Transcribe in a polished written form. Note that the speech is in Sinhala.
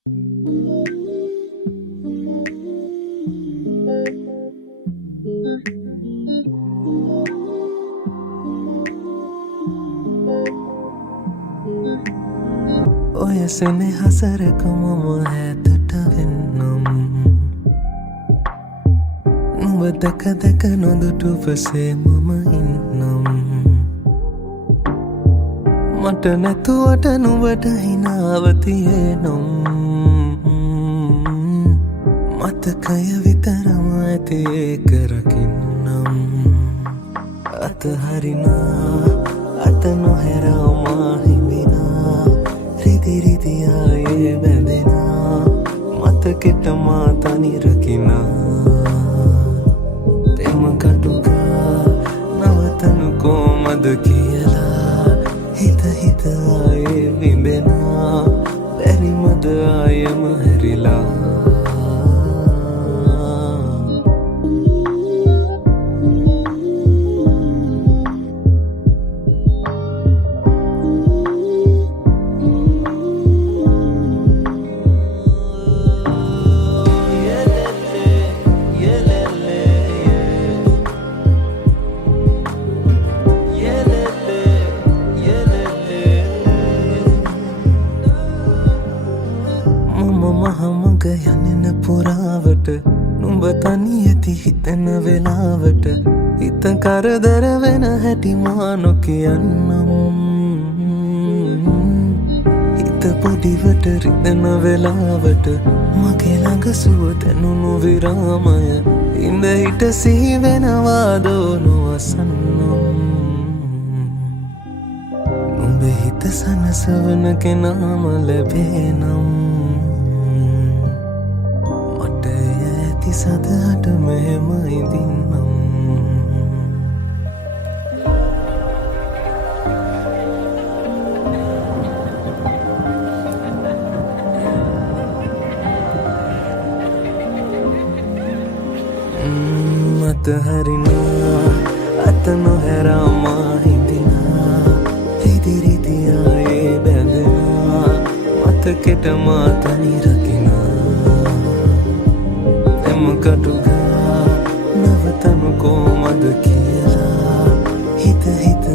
ඔයසෙනෙ හසරකමම ඇතට වෙන්නම් නුඹ දැක දැක නොදුටු පසේ මම ඉන්නම් මට නැතුවට නුඹට හිනාවතියේ නම් මතකය විතරම ඇති ඒක රකින්නම් අතහරිනා අත නොහැරවමා හිමිනා රිදි රිදි ආයේ බැඳෙනා මතකෙට මා තනි රකිනා පෙම කටුකා නවතනු කොමද කියලා හිත හිත ආයේ විඹෙනා බැරිමද ආයම හැරිලා මහමග යනෙන පුරාවට නුඹ තනි ඇති හිතන වෙලාවට හිත කරදර වෙන හැටි මා නොකියන්නම් හිත පොඩිවට රිදෙන වෙලාවට මගේ ළඟ සුව දැනුණු විරාමය ඉඳ හිට සිහි වෙනවාදෝ නොවසන්නම් නුඹ හිත සනසවන කෙනාම ලැබේනම් සදහට මෙහෙම ඉදින්නම් අතහරිනා අත නොහැරමා හිඳිනා රිදි රිදි ආයේ බැඳෙනා මතකෙට මා තනි රකිනා කටුකා නවතනු කොමද කියලා හිත හිත